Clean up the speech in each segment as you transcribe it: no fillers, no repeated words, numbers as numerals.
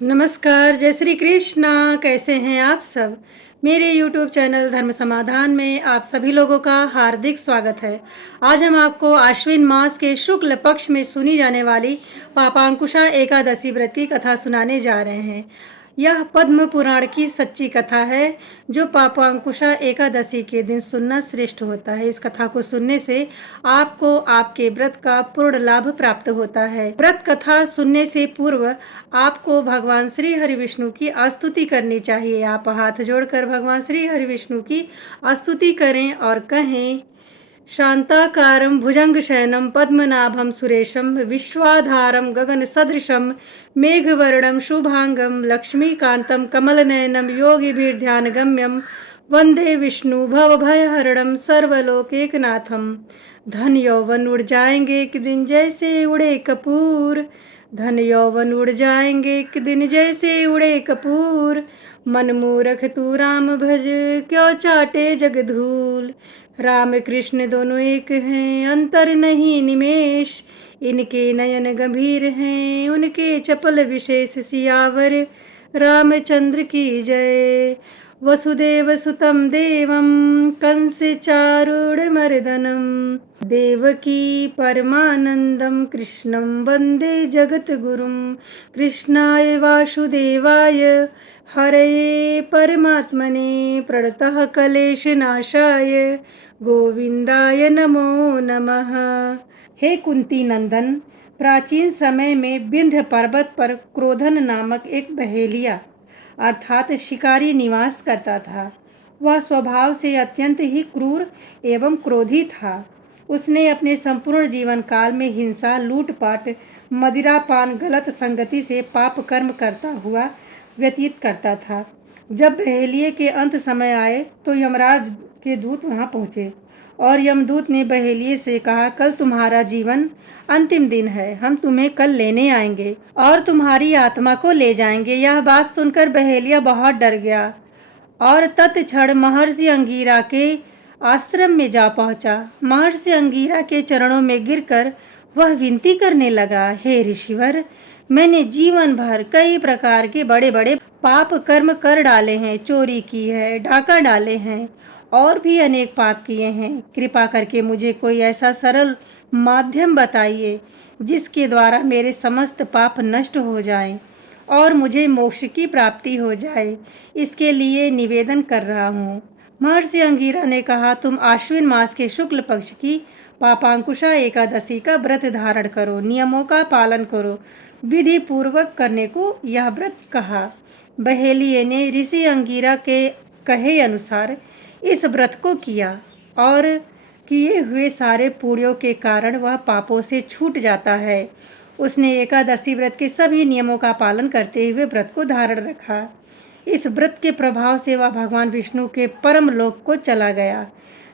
नमस्कार, जय श्री कृष्णा। कैसे हैं आप सब? मेरे YouTube चैनल धर्म समाधान में आप सभी लोगों का हार्दिक स्वागत है। आज हम आपको आश्विन मास के शुक्ल पक्ष में सुनी जाने वाली पापांकुशा एकादशी व्रत की कथा सुनाने जा रहे हैं। यह पद्म पुराण की सच्ची कथा है जो पापांकुशा एकादशी के दिन सुनना श्रेष्ठ होता है। इस कथा को सुनने से आपको आपके व्रत का पूर्ण लाभ प्राप्त होता है। व्रत कथा सुनने से पूर्व आपको भगवान श्री हरि विष्णु की स्तुति करनी चाहिए। आप हाथ जोड़कर भगवान श्री हरि विष्णु की स्तुति करें और कहें, शांताकारं भुजंगशयनं पद्मनाभं सुरेशं विश्वाधारं गगनसदृशं मेघवर्णं शुभांगं लक्ष्मीकान्तं कमलनयनं योगिभिर्ध्यानगम्यं वंदे विष्णु भवभयहरणं सर्वलोकैकनाथं। धन यौवन उड़ जाएंगे एक दिन जैसे उड़े कपूर, धन यौवन उड़ जाएंगे एक दिन जैसे उड़े कपूर। मन मूरख तू राम भज क्यों चाटे जग धूल। राम कृष्ण दोनों एक हैं अंतर नहीं निमेष, इनके नयन गंभीर हैं उनके चपल विशेष। सियावर रामचंद्र की जय। वसुदेव सुतं देवं कंस चारूढ़मर्दनम देवकी परमानंदम कृष्णं वंदे जगद्गुरुं। कृष्णाय वासुदेवाय हरये परमात्मने प्रणतः क्लेशनाशाय गोविंदाय नमो नमः। हे कुंती नंदन, प्राचीन समय में विंध्य पर्वत पर क्रोधन नामक एक बहेलिया अर्थात शिकारी निवास करता था। वह स्वभाव से अत्यंत ही क्रूर एवं क्रोधी था। उसने अपने संपूर्ण जीवन काल में हिंसा, लूटपाट, मदिरापान, गलत संगति से पाप कर्म करता हुआ व्यतीत करता था। जब बहेलिये के अंत समय आए तो यमराज के दूत वहां पहुंचे और यमदूत ने बहेलिये से कहा, कल तुम्हारा जीवन अंतिम दिन है, हम तुम्हें कल लेने आएंगे और तुम्हारी आत्मा को ले जाएंगे। यह बात सुनकर बहेलिया बहुत डर गया और तत्क्षण महर्षि अंगीरा के आश्रम में जा पहुंचा। महर्षि अंगीरा के चरणों में गिरकर वह विनती करने लगा, हे ऋषिवर, मैंने जीवन भर कई प्रकार के बड़े बड़े पाप कर्म कर डाले हैं, चोरी की है, डाका डाले हैं और भी अनेक पाप किए हैं। कृपा करके मुझे कोई ऐसा सरल माध्यम बताइए जिसके द्वारा मेरे समस्त पाप नष्ट हो जाएं और मुझे मोक्ष की प्राप्ति हो जाए। इसके लिए निवेदन कर रहा हूँ। महर्षि अंगीरा ने कहा, तुम आश्विन मास के शुक्ल पक्ष की पापांकुशा एकादशी का व्रत धारण करो, नियमों का पालन करो। विधि पूर्वक करने को यह व्रत कहा। बहेलिये ने ऋषि अंगीरा के कहे अनुसार इस व्रत को किया और किए हुए सारे पुण्यों के कारण वह पापों से छूट जाता है। उसने एकादशी व्रत के सभी नियमों का पालन करते हुए व्रत को धारण रखा। इस व्रत के प्रभाव से वह भगवान विष्णु के परम लोक को चला गया।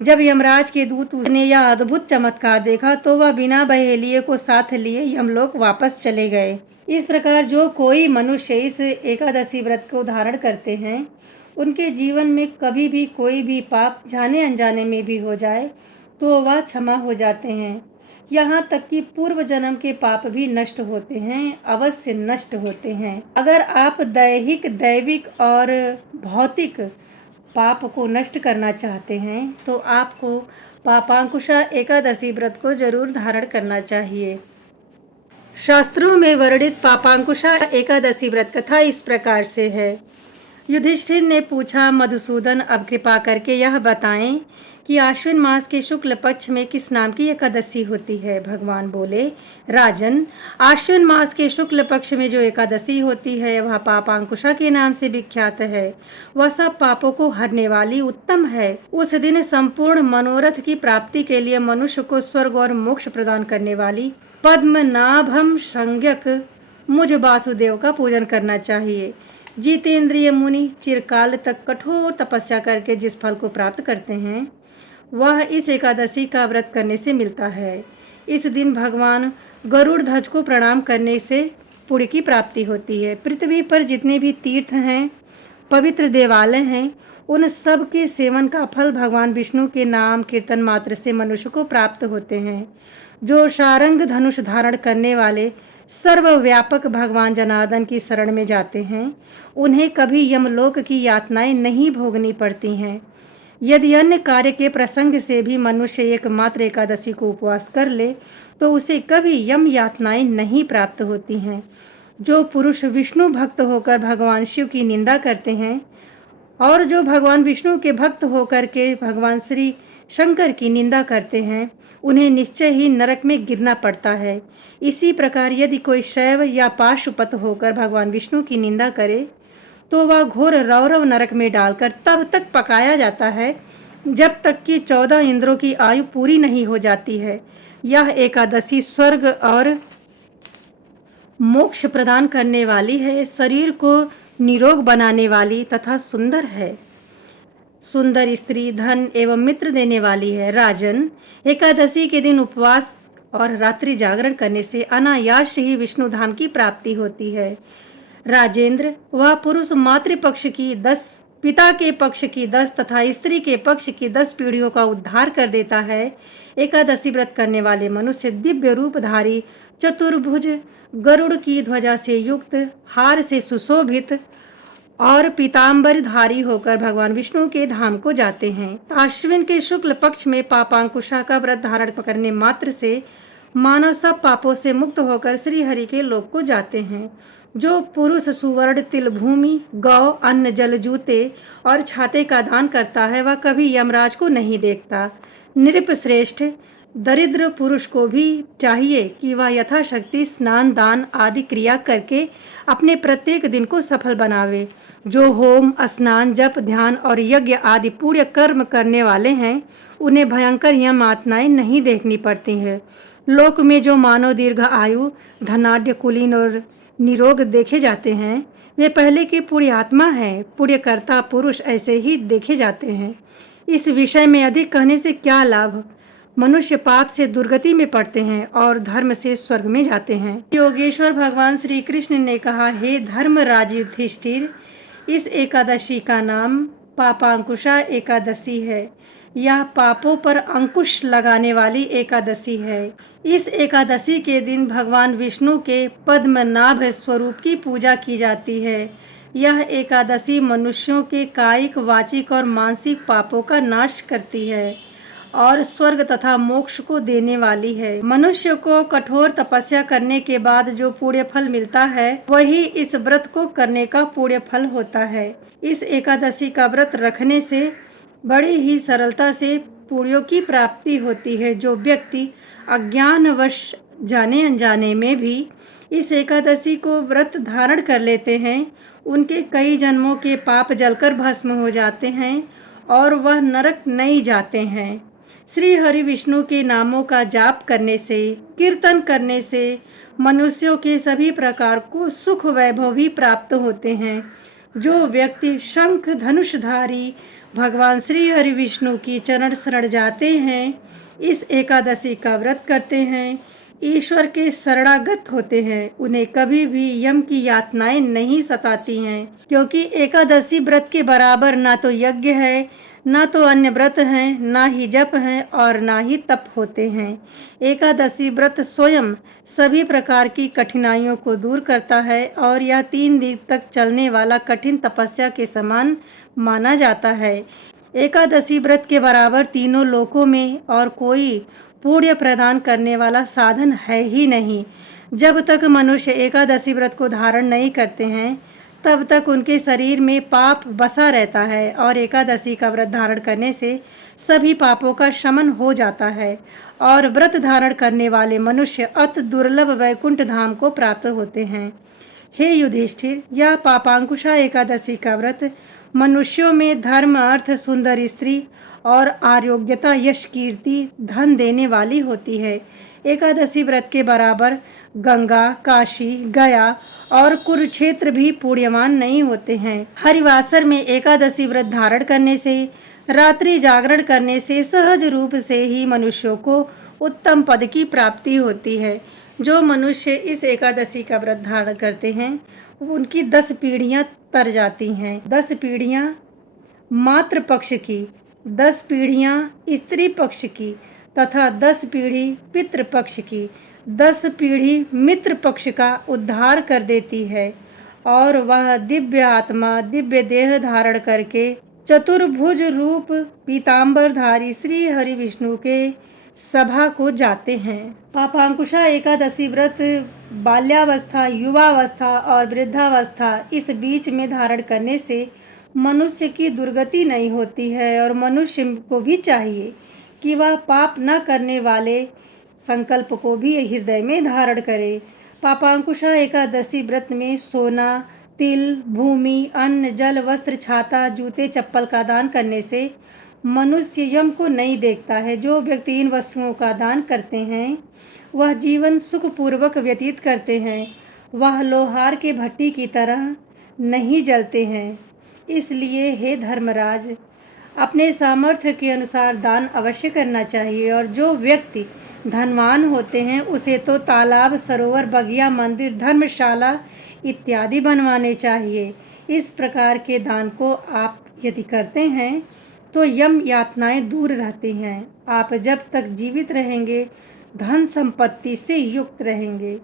जब यमराज के दूत ने यह अद्भुत चमत्कार देखा तो वह बिना बहेलिये को साथ लिए यमलोक वापस चले गए। इस प्रकार जो कोई मनुष्य इस एकादशी व्रत को धारण करते हैं उनके जीवन में कभी भी कोई भी पाप जाने अनजाने में भी हो जाए तो वह क्षमा हो जाते हैं। यहाँ तक कि पूर्व जन्म के पाप भी नष्ट होते हैं, अवश्य नष्ट होते हैं। अगर आप दैहिक, दैविक और भौतिक पाप को नष्ट करना चाहते हैं तो आपको पापांकुशा एकादशी व्रत को जरूर धारण करना चाहिए। शास्त्रों में वर्णित पापांकुशा एकादशी व्रत कथा इस प्रकार से है। युधिष्ठिर ने पूछा, मधुसूदन, अब कृपा करके यह बताएं कि आश्विन मास के शुक्ल पक्ष में किस नाम की एकादशी होती है। भगवान बोले, राजन, आश्विन मास के शुक्ल पक्ष में जो एकादशी होती है वह पापांकुशा के नाम से विख्यात है। वह सब पापों को हरने वाली उत्तम है। उस दिन संपूर्ण मनोरथ की प्राप्ति के लिए मनुष्य को स्वर्ग और मोक्ष प्रदान करने वाली पद्मनाभम संज्ञक मुझ वासुदेव का पूजन करना चाहिए। जितेंद्रिय मुनि चिरकाल तक कठोर तपस्या करके जिस फल को प्राप्त करते हैं वह इस एकादशी का व्रत करने से मिलता है। इस दिन भगवान गरुड़ ध्वज को प्रणाम करने से पुण्य की प्राप्ति होती है। पृथ्वी पर जितने भी तीर्थ हैं, पवित्र देवालय हैं, उन सब के सेवन का फल भगवान विष्णु के नाम कीर्तन मात्र से मनुष्य को प्राप्त होते हैं। जो शारंग धनुष धारण करने वाले सर्वव्यापक भगवान जनार्दन की शरण में जाते हैं, उन्हें कभी यमलोक की यातनाएं नहीं भोगनी पड़ती हैं। यदि अन्य कार्य के प्रसंग से भी मनुष्य एकमात्र एकादशी को उपवास कर ले तो उसे कभी यम यातनाएं नहीं प्राप्त होती हैं। जो पुरुष विष्णु भक्त होकर भगवान शिव की निंदा करते हैं और जो भगवान विष्णु के भक्त होकर के भगवान श्री शंकर की निंदा करते हैं, उन्हें निश्चय ही नरक में गिरना पड़ता है। इसी प्रकार यदि कोई शैव या पाशुपत होकर भगवान विष्णु की निंदा करे तो वह घोर रौरव नरक में डालकर तब तक पकाया जाता है जब तक कि 14 इंद्रों की आयु पूरी नहीं हो जाती है। यह एकादशी स्वर्ग और मोक्ष प्रदान करने वाली है, शरीर को निरोग बनाने वाली तथा सुंदर है, सुंदर स्त्री, धन एवं मित्र देने वाली है। राजन, एकादशी के दिन उपवास और रात्रि जागरण करने से अनायास ही विष्णु धाम की प्राप्ति होती है। राजेंद्र, वह पुरुष मातृपक्ष की 10, पिता के पक्ष की 10 तथा स्त्री के पक्ष की 10 पीढ़ियों का उद्धार कर देता है। एकादशी व्रत करने वाले मनुष्य दिव्य रूपधारी, चतुर्भुज, गरुड़ की ध्वजा से युक्त, हार से सुशोभित और पीताम्बरधारी होकर भगवान विष्णु के धाम को जाते हैं। आश्विन के शुक्ल पक्ष में पापांकुशा का व्रत धारण करने मात्र से मानव सब पापों से मुक्त होकर श्री हरि के लोक को जाते हैं। जो पुरुष सुवर्ण, तिल, भूमि, गौ, अन्न, जल, जूते और छाते का दान करता है वह कभी यमराज को नहीं देखता। नृप श्रेष्ठ, दरिद्र पुरुष को भी चाहिए कि वह यथाशक्ति स्नान, दान आदि क्रिया करके अपने प्रत्येक दिन को सफल बनावे। जो होम, स्नान, जप, ध्यान और यज्ञ आदि पुण्य कर्म करने वाले हैं उन्हें भयंकर यम यातनाएं नहीं देखनी पड़ती हैं। लोक में जो मानव दीर्घ आयु, धनाढ्य, कुलीन और निरोग देखे जाते हैं वे पहले के पुण्यात्मा हैं। पुण्यकर्ता पुरुष ऐसे ही देखे जाते हैं। इस विषय में अधिक कहने से क्या लाभ। मनुष्य पाप से दुर्गति में पड़ते हैं और धर्म से स्वर्ग में जाते हैं। योगेश्वर भगवान श्री कृष्ण ने कहा, हे धर्मराज युधिष्ठिर, इस एकादशी का नाम पापांकुशा एकादशी है। यह पापों पर अंकुश लगाने वाली एकादशी है। इस एकादशी के दिन भगवान विष्णु के पद्मनाभ स्वरूप की पूजा की जाती है। यह एकादशी मनुष्यों के कायिक, वाचिक और मानसिक पापों का नाश करती है और स्वर्ग तथा मोक्ष को देने वाली है। मनुष्य को कठोर तपस्या करने के बाद जो पुण्य फल मिलता है वही इस व्रत को करने का पुण्य फल होता है। इस एकादशी का व्रत रखने से बड़ी ही सरलता से पुण्यों की प्राप्ति होती है। जो व्यक्ति अज्ञानवश जाने अनजाने में भी इस एकादशी को व्रत धारण कर लेते हैं उनके कई जन्मों के पाप जलकर भस्म हो जाते हैं और वह नरक नहीं जाते हैं। श्री हरि विष्णु के नामों का जाप करने से, कीर्तन करने से मनुष्यों के सभी प्रकार को सुख वैभव भी प्राप्त होते हैं। जो व्यक्ति शंख धनुषधारी भगवान श्री हरि विष्णु की चरण शरण जाते हैं, इस एकादशी का व्रत करते हैं, ईश्वर के शरणागत होते हैं, उन्हें कभी भी यम की यातनाएं नहीं सताती हैं, क्योंकि एकादशी व्रत के बराबर ना तो यज्ञ है, ना तो अन्य व्रत हैं, ना ही जप हैं और ना ही तप होते हैं। एकादशी व्रत स्वयं सभी प्रकार की कठिनाइयों को दूर करता है और यह 3 दिन तक चलने वाला कठिन तपस्या के समान माना जाता है। एकादशी व्रत के बराबर तीनों लोकों में और कोई पुण्य प्रदान करने वाला साधन है ही नहीं। जब तक मनुष्य एकादशी व्रत को धारण नहीं करते हैं तब तक उनके शरीर में पाप बसा रहता है और एकादशी का व्रत धारण करने से सभी पापों का शमन हो जाता है और व्रत धारण करने वाले मनुष्य अति दुर्लभ वैकुंठ धाम को प्राप्त होते हैं। हे युधिष्ठिर, यह पापांकुशा एकादशी का व्रत मनुष्यों में धर्म, अर्थ, सुंदर स्त्री और आरोग्यता, यश, कीर्ति, धन देने वाली होती है। एकादशी व्रत के बराबर गंगा, काशी, गया और कुरुक्षेत्र भी पुण्यवान नहीं होते हैं। हरिवासर में एकादशी व्रत धारण करने से, रात्रि जागरण करने से सहज रूप से ही मनुष्यों को उत्तम पद की प्राप्ति होती है। जो मनुष्य इस एकादशी का व्रत धारण करते हैं उनकी 10 पीढ़ियां तर जाती हैं। 10 पीढ़ियां मातृ पक्ष की, 10 पीढ़ियां स्त्री पक्ष की तथा 10 पीढ़ी पितृ पक्ष की, 10 पीढ़ी मित्र पक्ष का उद्धार कर देती है और वह दिव्य आत्मा दिव्य देह धारण करके चतुर्भुज रूप पीताम्बरधारी श्री हरि विष्णु के सभा को जाते हैं। पापांकुशा एकादशी व्रत बाल्यावस्था, युवावस्था और वृद्धावस्था इस बीच में धारण करने से मनुष्य की दुर्गति नहीं होती है और मनुष्य को भी चाहिए कि वह पाप न करने वाले संकल्प को भी हृदय में धारण करे। पापांकुशा एकादशी व्रत में सोना, तिल, भूमि, अन्न, जल, वस्त्र, छाता, जूते, चप्पल का दान करने से मनुष्य यम को नहीं देखता है। जो व्यक्ति इन वस्तुओं का दान करते हैं वह जीवन सुखपूर्वक व्यतीत करते हैं। वह लोहार के भट्टी की तरह नहीं जलते हैं। इसलिए हे धर्मराज, अपने सामर्थ्य के अनुसार दान अवश्य करना चाहिए। और जो व्यक्ति धनवान होते हैं उसे तो तालाब, सरोवर, बगिया, मंदिर, धर्मशाला इत्यादि बनवाने चाहिए। इस प्रकार के दान को आप यदि करते हैं तो यम यातनाएं दूर रहती हैं। आप जब तक जीवित रहेंगे धन संपत्ति से युक्त रहेंगे।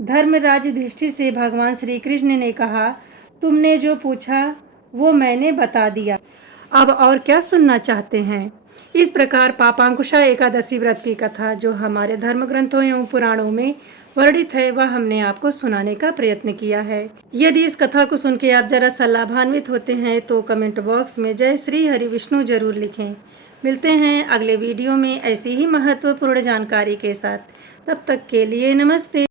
धर्मराज युधिष्ठिर से भगवान श्री कृष्ण ने कहा, तुमने जो पूछा वो मैंने बता दिया, अब और क्या सुनना चाहते हैं। इस प्रकार पापांकुशा एकादशी व्रत की कथा जो हमारे धर्म ग्रंथों एवं पुराणों में वर्णित है वह हमने आपको सुनाने का प्रयत्न किया है। यदि इस कथा को सुन के आप जरा सा लाभान्वित होते हैं तो कमेंट बॉक्स में जय श्री हरि विष्णु जरूर लिखें। मिलते हैं अगले वीडियो में ऐसी ही महत्वपूर्ण जानकारी के साथ। तब तक के लिए नमस्ते।